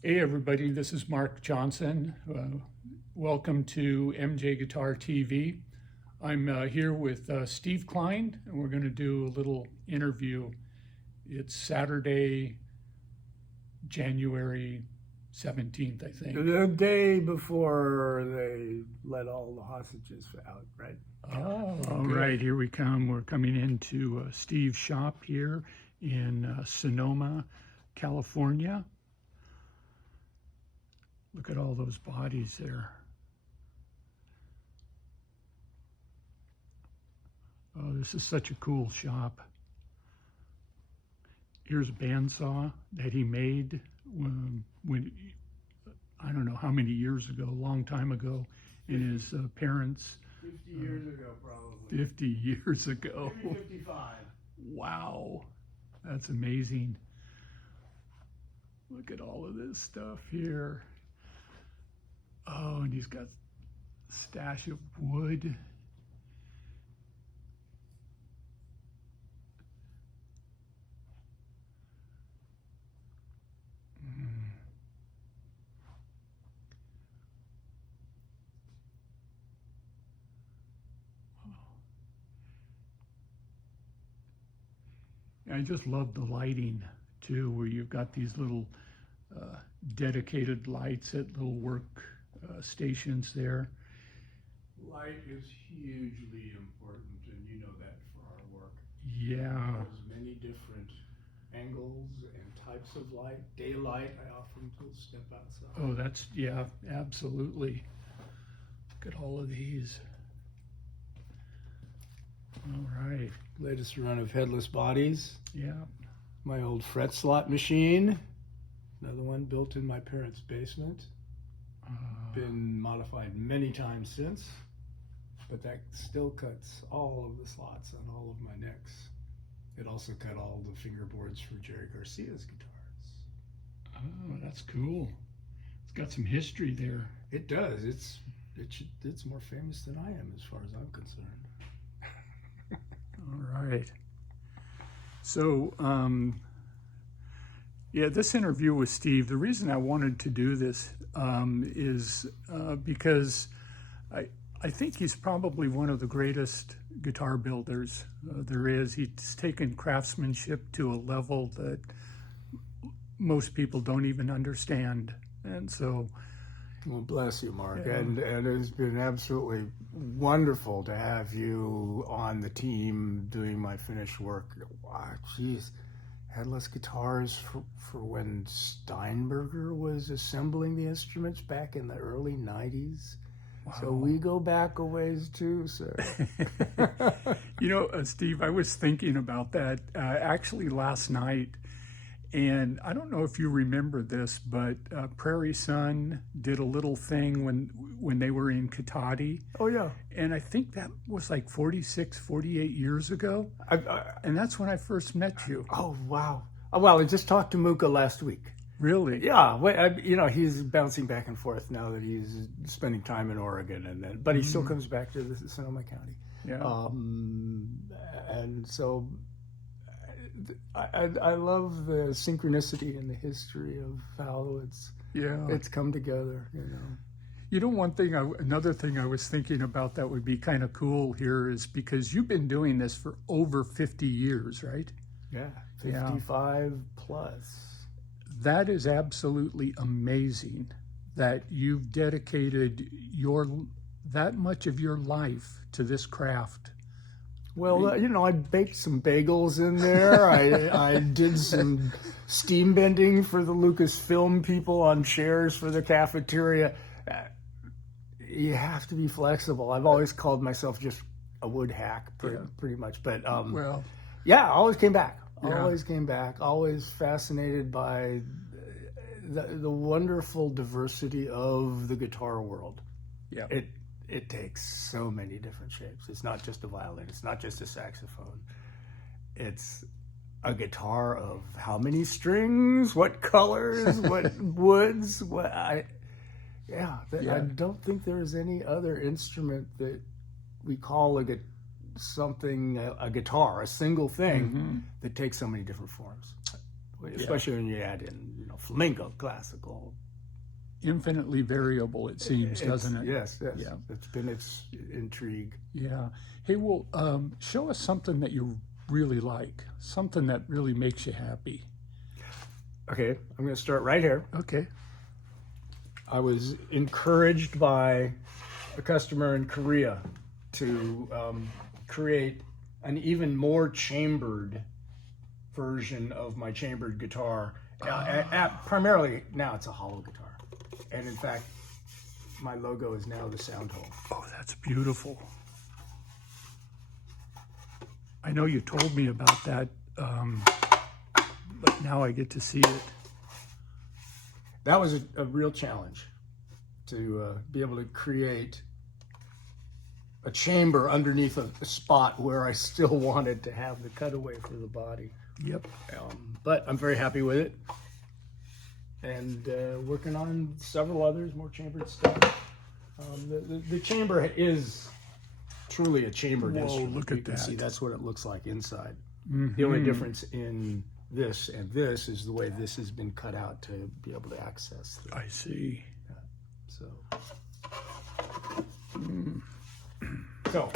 Hey everybody, this is Mark Johnson. Welcome to MJ Guitar TV. I'm here with Steve Klein, and we're going to do a little interview. It's Saturday, January 17th, I think. The day before they let all the hostages out, right? All right, here we come. We're coming into Steve's shop here in Sonoma, California. Look at all those bodies there. Oh, this is such a cool shop. Here's a bandsaw that he made when I don't know how many years ago, a long time ago, in his parents' 50 years ago, probably. 50 years ago. Maybe 55. Wow, that's amazing. Look at all of this stuff here. Oh, and he's got a stash of wood. I just love the lighting too, where you've got these little dedicated lights at little work stations there. Light is hugely important, and you know that for our work. Yeah. There's many different angles and types of light. Daylight, I often will step outside. Oh, that's, yeah, absolutely. Look at all of these. All right. Latest run of headless bodies. Yeah. My old fret slot machine. Another one built in my parents' basement. Been modified many times since, but that still cuts all of the slots on all of my necks. It also cut all the fingerboards for Jerry Garcia's guitars. Oh, that's cool. It's got some history there. It does. It's more famous than I am, as far as I'm concerned. All right. So, yeah, this interview with Steve, the reason I wanted to do this is because I think he's probably one of the greatest guitar builders there is. He's taken craftsmanship to a level that most people don't even understand. And so... Well, bless you, Mark. Yeah. And it's been absolutely wonderful to have you on the team doing my finished work. Wow, geez. Headless guitars for when Steinberger was assembling the instruments back in the early 90s. Wow. So we go back a ways too, sir. You know, Steve, I was thinking about that actually last night. And I don't know if you remember this, but Prairie Sun did a little thing when they were in Katati. Oh, yeah. And I think that was like 46, 48 years ago. And that's when I first met you. Oh, wow. Oh, well, I just talked to Muka last week. Really? Yeah. You know, he's bouncing back and forth now that he's spending time in Oregon. But he still comes back to Sonoma County. Yeah. And so... I love the synchronicity and the history of how it's come together, you know. You know, another thing I was thinking about that would be kind of cool here is because you've been doing this for over 50 years, right? Yeah, 55 plus. That is absolutely amazing that you've dedicated that much of your life to this craft. Well, you know, I baked some bagels in there. I did some steam bending for the Lucasfilm people on chairs for the cafeteria. You have to be flexible. I've always called myself just a wood hack, pretty much. But yeah, I always came back. Always came back. Always fascinated by the wonderful diversity of the guitar world. Yeah. It takes so many different shapes. It's not just a violin. It's not just a saxophone. It's a guitar of how many strings, what colors, what woods. I don't think there's any other instrument that we call a guitar, a single thing that takes so many different forms. especially when you add in, flamenco, classical. Infinitely variable, it seems, doesn't it? Yes. Yeah. It's been its intrigue. Yeah. Hey, well, show us something that you really like, something that really makes you happy. Okay, I'm going to start right here. Okay. I was encouraged by a customer in Korea to create an even more chambered version of my chambered guitar. Primarily, now it's a hollow guitar. And in fact, my logo is now the sound hole. Oh, that's beautiful. I know you told me about that, but now I get to see it. That was a real challenge to be able to create a chamber underneath a spot where I still wanted to have the cutaway for the body. Yep. But I'm very happy with it. And working on several others, more chambered stuff. The chamber is truly a chambered instrument. Look at you can that. see that's what it looks like inside. Mm-hmm. The only difference in this and this is the way this has been cut out to be able to access. I see. So, so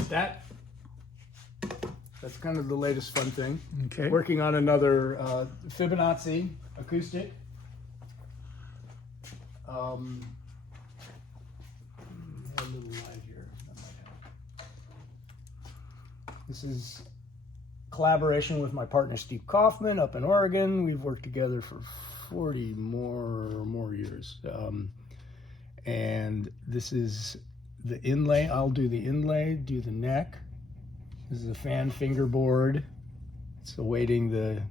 that's kind of the latest fun thing. Okay. Working on another Fibonacci acoustic. A little light here. That might help. This is collaboration with my partner Steve Kaufman up in Oregon. We've worked together for 40 more years. And this is the inlay. I'll do the inlay, do the neck. This is a fan fingerboard. It's awaiting the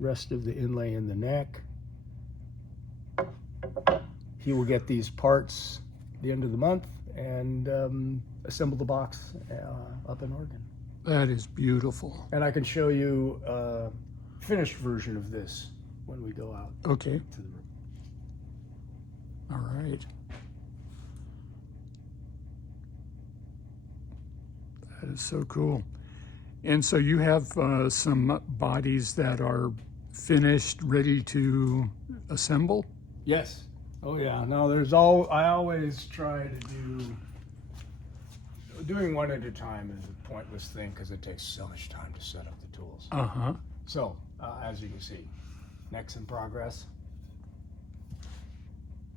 rest of the inlay in the neck. He will get these parts at the end of the month and assemble the box up in Oregon. That is beautiful. And I can show you a finished version of this when we go out Okay. to the room. All right. That is so cool. And so you have some bodies that are finished, ready to assemble? Yes. Oh yeah. No, I always try to doing one at a time is a pointless thing because it takes so much time to set up the tools. Uh-huh. So, as you can see, neck's in progress.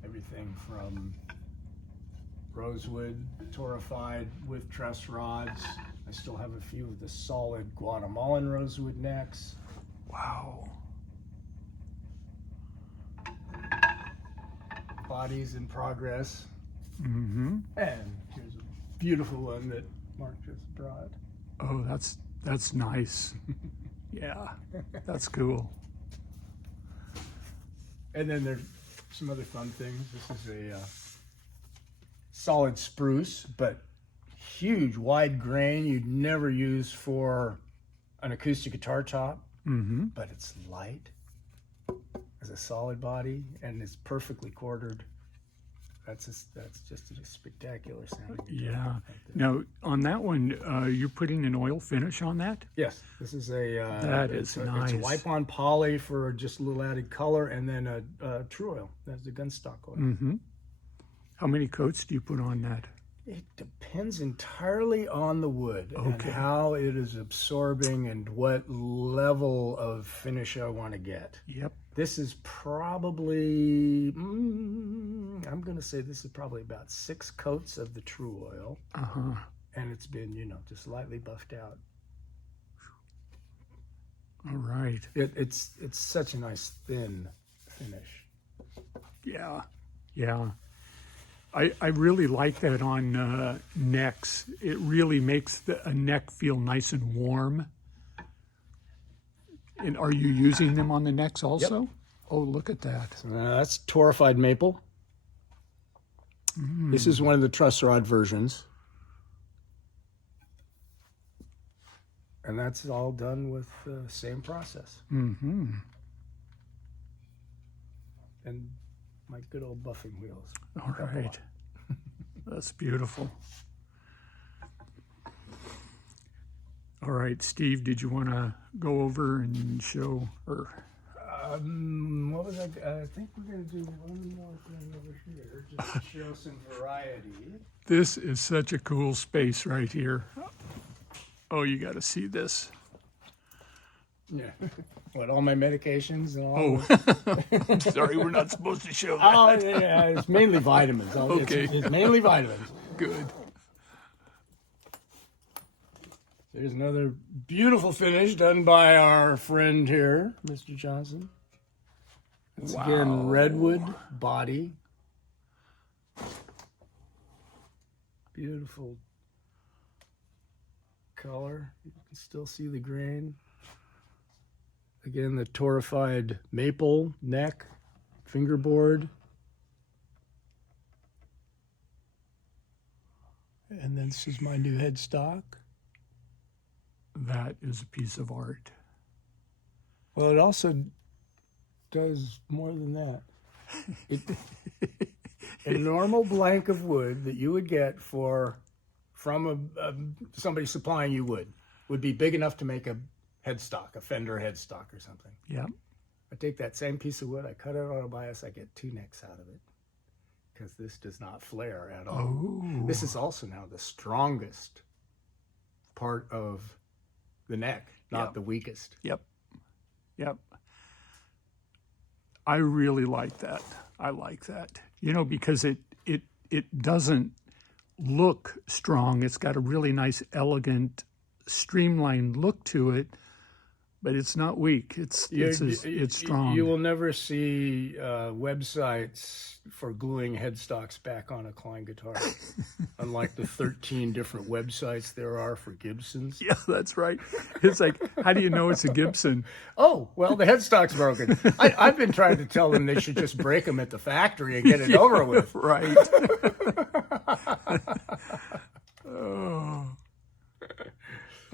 Everything from rosewood, torrefied with truss rods. I still have a few of the solid Guatemalan rosewood necks. Wow. Bodies in progress. Mm-hmm. And here's a beautiful one that Mark just brought. Oh, that's nice. Yeah, that's cool. And then there's some other fun things. This is a solid spruce, but huge, wide grain you'd never use for an acoustic guitar top. Mm-hmm. But it's light, has a solid body, and it's perfectly quartered. That's just a spectacular sounding guitar. Yeah. Right there. Now, on that one, you're putting an oil finish on that? Yes, this is That is nice. It's a wipe-on poly for just a little added color, and then a true oil. That's the gunstock oil. Mm-hmm. How many coats do you put on that? It depends entirely on the wood and Okay. how it is absorbing and what level of finish I want to get. Yep. This is probably, I'm going to say this is probably about 6 coats of the true oil. Uh-huh. And it's been, just lightly buffed out. All right. It's such a nice thin finish. Yeah. Yeah. I really like that on necks. It really makes a neck feel nice and warm. And are you using them on the necks also? Yep. Oh, look at that. So that's torrefied maple. This is one of the truss rod versions. And that's all done with the same process. Mm-hmm. And my good old buffing wheels. All right. That's beautiful. All right, Steve, did you want to go over and show or What was I think we're going to do one more thing over here, just to show some variety. This is such a cool space right here. Oh, you got to see this. Yeah. What, all my medications and all? Oh, I'm sorry, we're not supposed to show that. Oh, yeah, it's mainly vitamins. Okay. It's mainly vitamins. Good. There's another beautiful finish done by our friend here, Mr. Johnson. It's again redwood body. Beautiful color. You can still see the grain. Again, the torrefied maple neck, fingerboard. And then this is my new headstock. That is a piece of art. Well, it also does more than that. A normal blank of wood that you would get from somebody supplying you would be big enough to make a headstock, a fender headstock or something. Yeah. I take that same piece of wood, I cut it on a bias, I get 2 necks out of it because this does not flare at all. Oh. This is also now the strongest part of the neck, not the weakest. Yep. Yep. I really like that. I like that. You know, because it doesn't look strong. It's got a really nice, elegant, streamlined look to it, but it's not weak. It's strong. You will never see websites for gluing headstocks back on a Klein guitar, unlike the 13 different websites there are for Gibsons. Yeah, that's right. It's like, how do you know it's a Gibson? Oh, well, the headstock's broken. I've been trying to tell them they should just break them at the factory and get it over with. Right.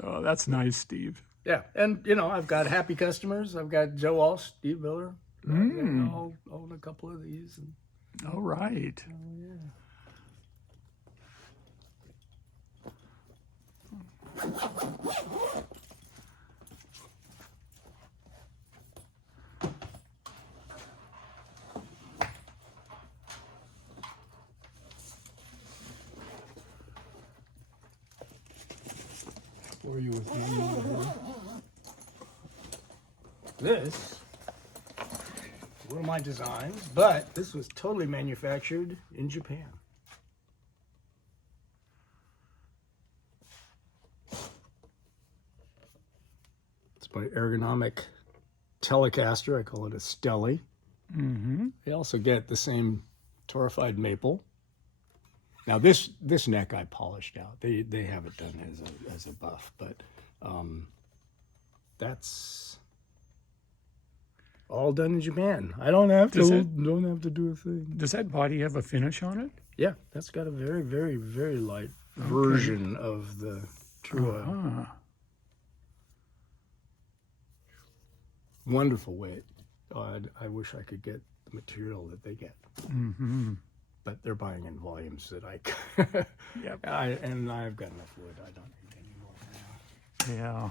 Oh, that's nice, Steve. Yeah, and I've got happy customers. I've got Joe Walsh, Steve Miller. All own a couple of these. And, all right. yeah. Or you with me? This is one of my designs, but this was totally manufactured in Japan. It's by Ergonomic Telecaster. I call it a Stelly. Mm-hmm. They also get the same torrefied maple. Now this neck I polished out. They have it done as a buff, but that's all done in Japan. I don't have to do a thing. Does that body have a finish on it? Yeah, that's got a very, very, very light version of the Trua. Uh-huh. Wonderful weight. I wish I could get the material that they get. Mm-hmm. But they're buying in volumes that Yep. and I've got enough wood. I don't need any more for now. Yeah.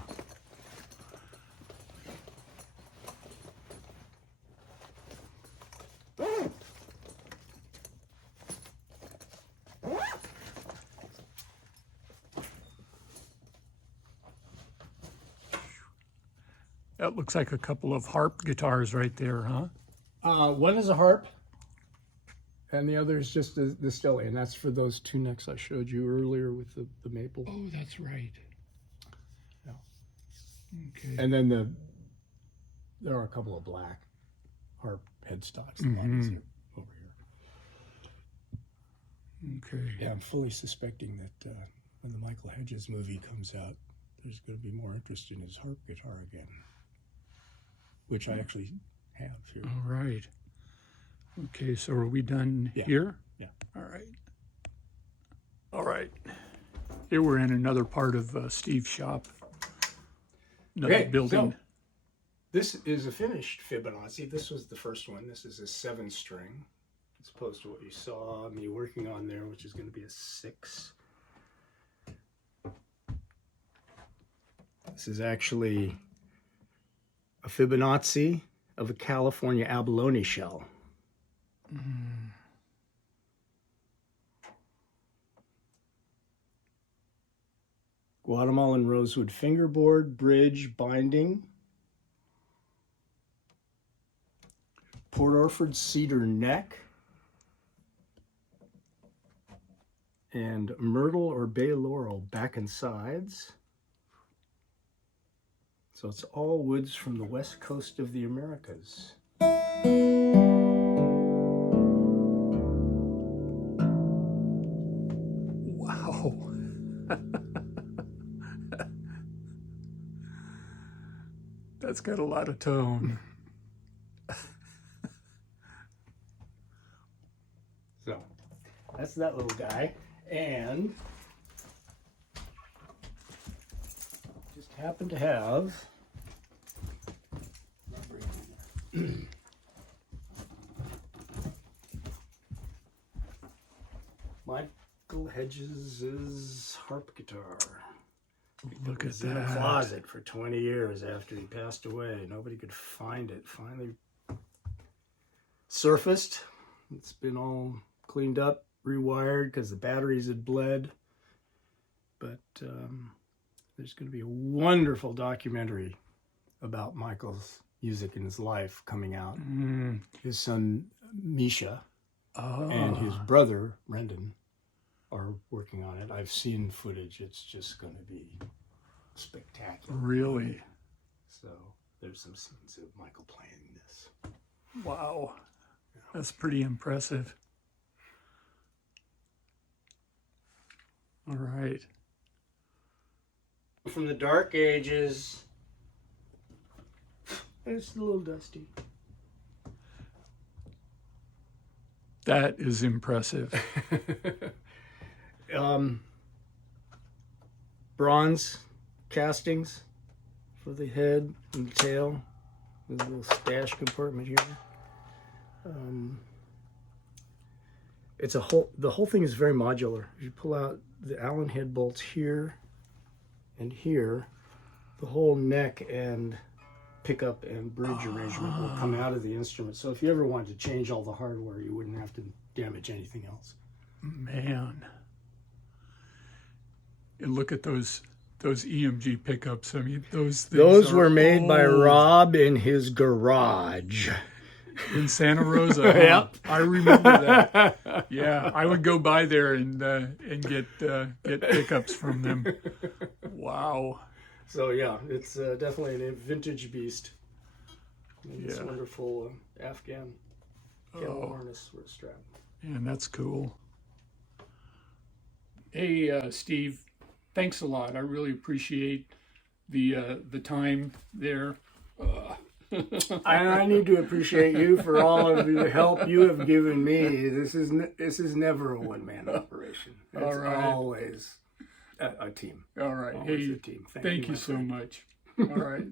That looks like a couple of harp guitars right there, huh? One is a harp, and the other is just the Stelly, and that's for those 2 necks I showed you earlier with the maple. Oh, that's right. Yeah. Okay. And then there are a couple of black harp headstocks. The bodies are over here. Okay. Yeah, I'm fully suspecting that when the Michael Hedges movie comes out, there's going to be more interest in his harp guitar again, which I actually have here. All right. Okay, so are we done here? Yeah. All right. All right. Here we're in another part of Steve's shop. Another building. So this is a finished Fibonacci. This was the first one. This is a 7-string, as opposed to what you saw me working on there, which is going to be a 6. This is actually a Fibonacci of a California abalone shell. Guatemalan rosewood fingerboard, bridge, binding. Port Orford cedar neck. And myrtle or bay laurel back and sides. So it's all woods from the west coast of the Americas. Wow. That's got a lot of tone. So that's that little guy. And just happen to have Michael Hedges' harp guitar. Look It at was in a that. closet for 20 years after he passed away. Nobody could find it. Finally surfaced. It's been all cleaned up, rewired because the batteries had bled. But there's going to be a wonderful documentary about Michael's music and his life coming out. His son Misha and his brother Brendan are working on it. I've seen footage. It's just going to be spectacular. Really? So there's some scenes of Michael playing this. Wow. That's pretty impressive. All right. From the dark ages. It's a little dusty. That is impressive. Bronze castings for the head and the tail. There's a little stash compartment here. It's the whole thing is very modular. If you pull out the Allen head bolts here and here, the whole neck and pickup and bridge arrangement will come out of the instrument. So if you ever wanted to change all the hardware, you wouldn't have to damage anything else. Man. And look at those EMG pickups. I mean, those things Those are were made by old. Rob in his garage. In Santa Rosa. Huh? Yep. I remember that. Yeah, I would go by there and get pickups from them. Wow. So yeah, it's definitely a vintage beast. And this Yeah. wonderful Afghan camel harness for a strap. Man, that's cool. Hey, Steve, thanks a lot. I really appreciate the time there. I need to appreciate you for all of the help you have given me. This is never a one-man operation. It's All right. always a team. All right. Always Hey, a team. thank you my so friend. much. All right.